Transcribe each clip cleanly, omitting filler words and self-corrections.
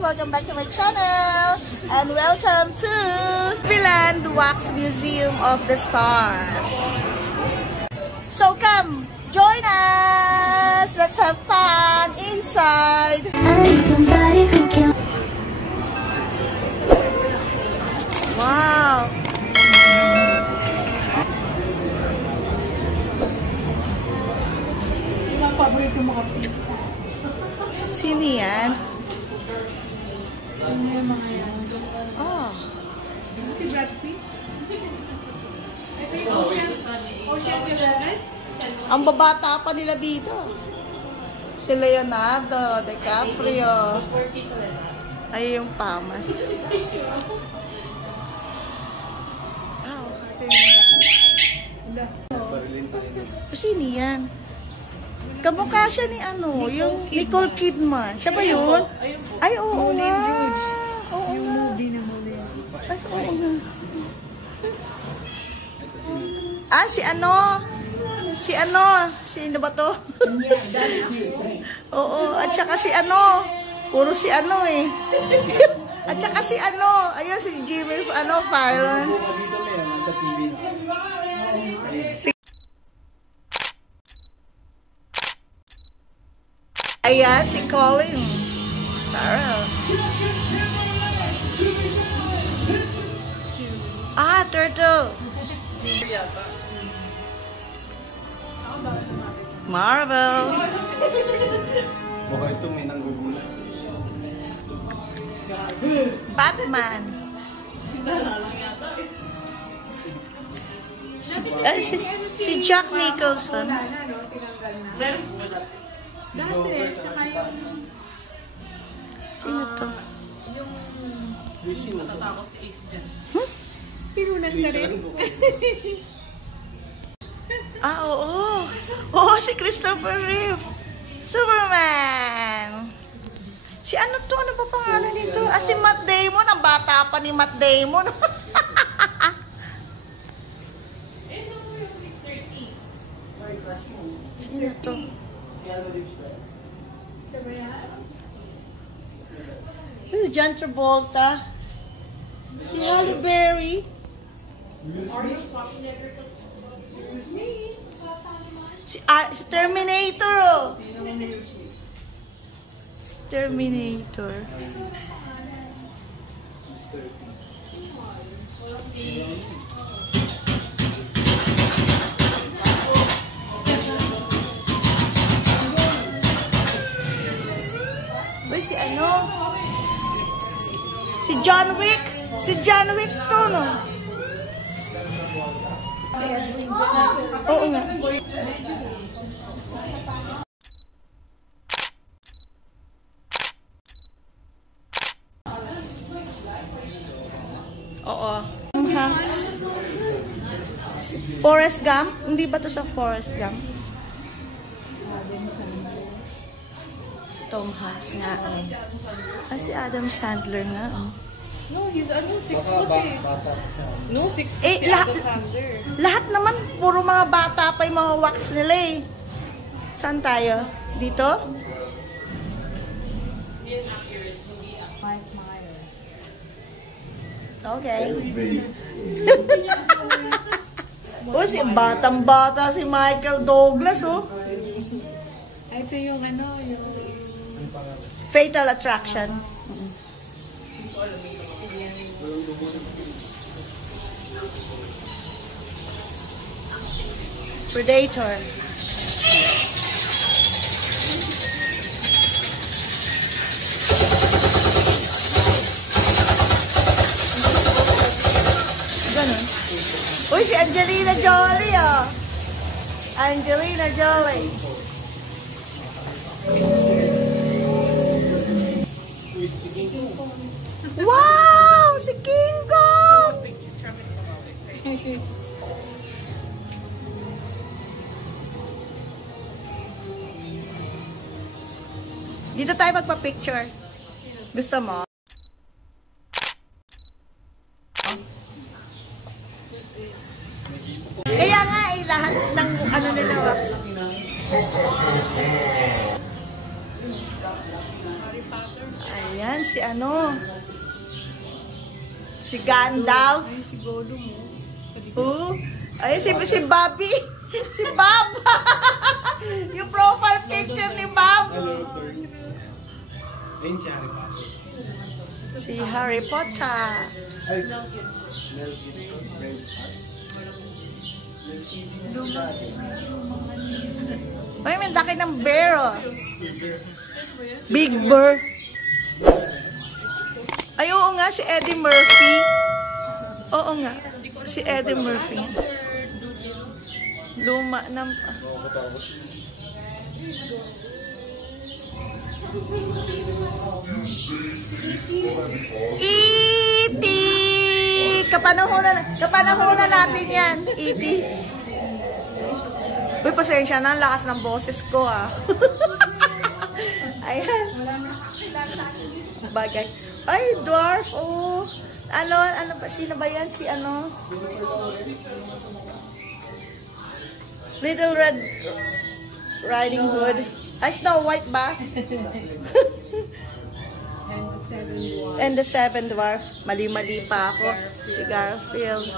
welcome back to my channel and welcome to Finland Wax Museum of the Stars. So come, join us! Let's have fun inside! Wow! Paborito mo kapista. Sino yan? Ano yung mga yan? Oh. Si Brad Pitt? Ito yung Ocean 11? Ang babata pa nila dito. Si Leonardo DiCaprio. Ay, yung pamas. Ah, okay. Sino yan? Kamukha siya ni ano, yung Nicole Kidman. Siya ba yun? Ay, oo nga. Oo yung nga. movie na muli. Ay, oo nga. Ah, si ano? Si ano? Sino ba to? Oo, at saka si ano? Puro si ano eh. At saka si ano? Ayun, si Jimmy, ano, Fallon. Sa TV na. Ayan, si Colin Farrell. Ah, Turtle. Marvel. Mukha ito may nanggugulat. Batman. Si Jack Nicholson. Dati, saka yung... Sino to? Lucy na to. Pinunan ka rin. Ah, oo. Oo, si Christopher Reeve. Superman. Si ano to? Ano pa pangalan nito? Ah, si Matt Damon. Ang bata pa ni Matt Damon. Sino to? This is John Travolta. Si Halle Berry. Si Terminator, oh. Si Terminator. Uy, si ano? Si John Wick. Si John Wick to, no? Oo nga. Oo. Tom Hanks. Forrest Gump? Hindi ba to sa Forrest Gump? Si Tom Hanks nga. Ah, si Adam Sandler nga. No, he's ano, 6 foot eh. Bata pa siya. No, 6 foot Eh, si Adam Sandler. lahat naman, puro mga bata pa yung mga wax nila eh. Saan tayo? Dito? Mike Myers. Okay. Oh, si batang-bata si Michael Douglas, oh. Ito yung ano, yung... Fatal Attraction. Predator. Ganun. Uy, si Angelina Jolie, oh. Angelina Jolie. Wow! Si King Kong! Dito tayo magpa-picture. Gusto mo? Kaya nga eh, lahat ng ano nila wax. Ayan, si ano? Si Gandalf. Ay, si Gollum mo. Oh. Ayan, si Bobby. Si Bob. Yung profile picture ni Bob. Hello, Turns. Ayun si Harry Potter. Si Harry Potter. Ay, Mel Gibson. Brave Heart. Ay, may laki ng bear, oh. Big Bear. Ay, oo nga, si Eddie Murphy. Oo nga, si Eddie Murphy. Luma na. E.T. Kapanahonan natin yan. E.T. Uy, pasensya na. Ang lakas ng boses ko, ah. Ayan. Bagay. Ay, dwarf. Oh. Ano pa? Sino ba yan? Si ano? Little Red Riding Hood. Ay, Snow White ba? And the Seven Dwarf. Mali-mali pa ako. Si Garfield.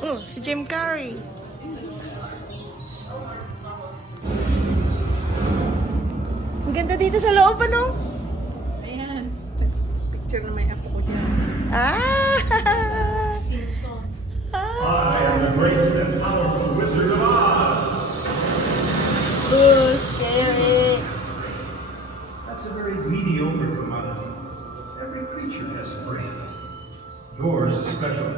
Oh, si Jim Carrey. Ang ganda dito sa loob, ano? Ayan. Picture na may ako ko dyan. Ah! Simpson. I am the great and powerful Wizard of Oz. Oh, scary. That's a very mediocre commodity. Every creature has a brain. Yours is special.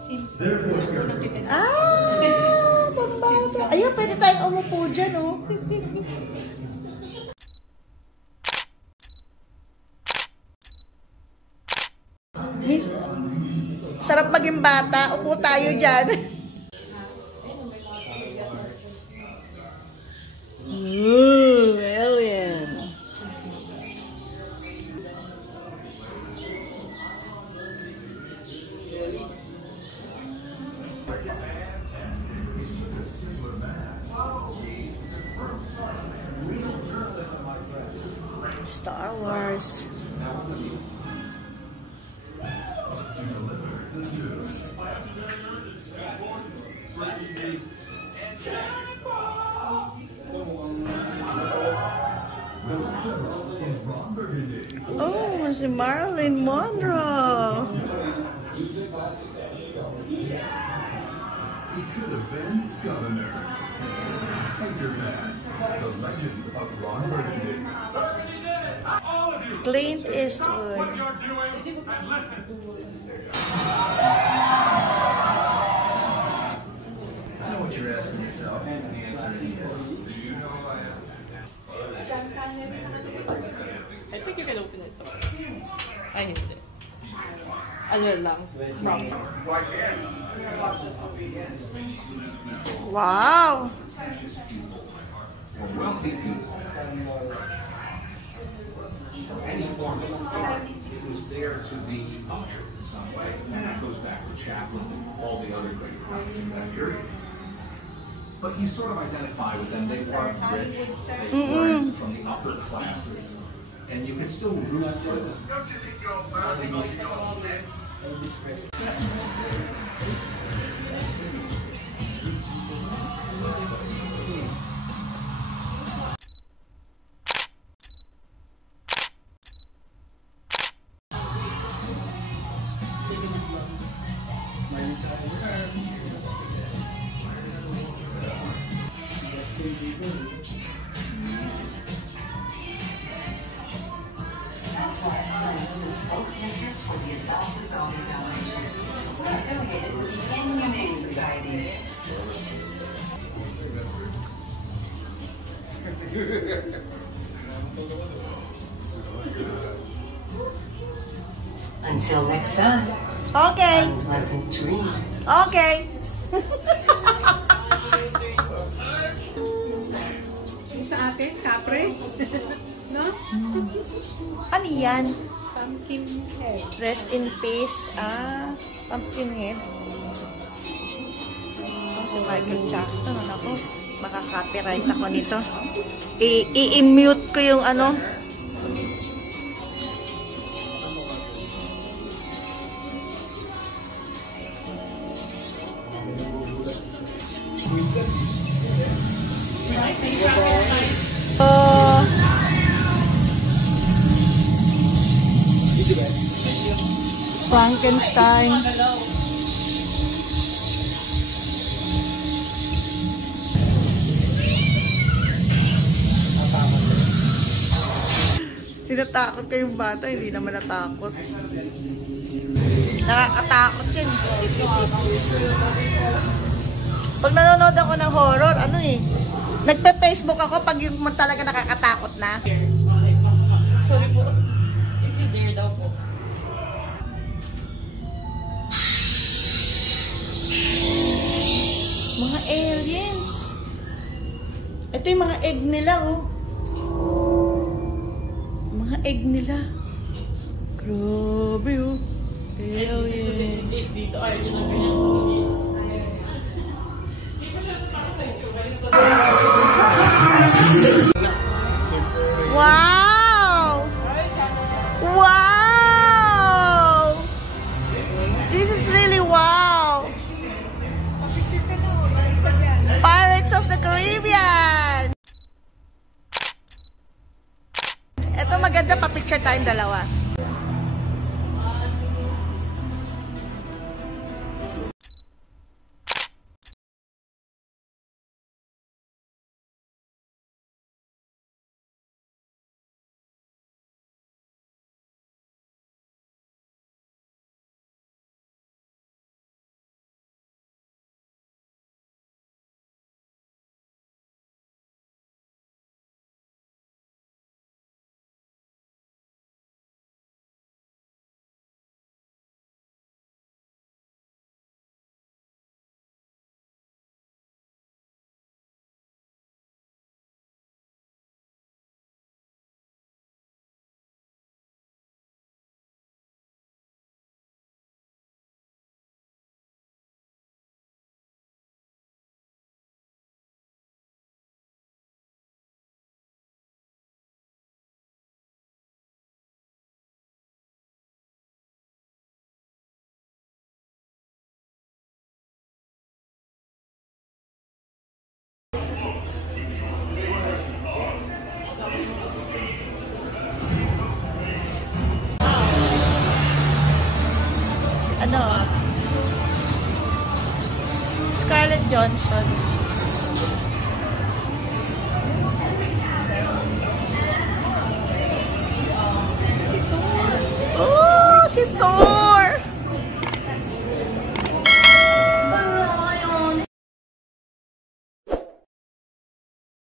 Simpson. Therefore, you're Ah! Pambata. Ayan, pwede tayong umupo dyan, oh. Miss, sarap maging bata. Upo tayo dyan. Ooh, alien. Star Wars. Oh, si Marilyn Monroe. He could have been governor. Anchorman, the legend of Ron Burgundy. Clint Eastwood. I know what you're asking yourself, and the answer is yes. I think you can open it. Ay, hindi. Ano lang. Props. Wow. Wealthy people. Any form of authority, it was there to be ushered in some way. And that goes back to Chaplin and all the other great writers of that period. But you sort of identify with them. They weren't rich. They weren't from the upper classes. And you can still root for them. That's why I'm the spokesmistress for the Adult Dissolving Foundation. We're affiliated with the Inhumane Society. Until next time, Okay. pleasant dreams. Okay. Yung sa atin, kapre. No? Ano yan? Pumpkin head. Rest in peace. Ah, Pumpkinhead. Oh, si Michael Jackson. Ako, makaka-copyright ako nito. I-mute ko yung ano. Frankenstein. Tinatakot kayong bata, hindi naman natakot. Nakakatakot yun. Pag nanonood ako ng horror, ano eh, nagpe-Facebook ako pag yung talaga nakakatakot na. Sorry po. If you dare daw po. Mga aliens. Ito yung mga egg nila, oh. Mga egg nila. Grabe, oh. Aliens. Dito ay yun ang kanyang tulogin. Wow! Wow! This is really wow! Pirates of the Caribbean! Ito maganda, pa-picture tayong dalawa. Ano? Scarlett Johansson. Oh, si Thor!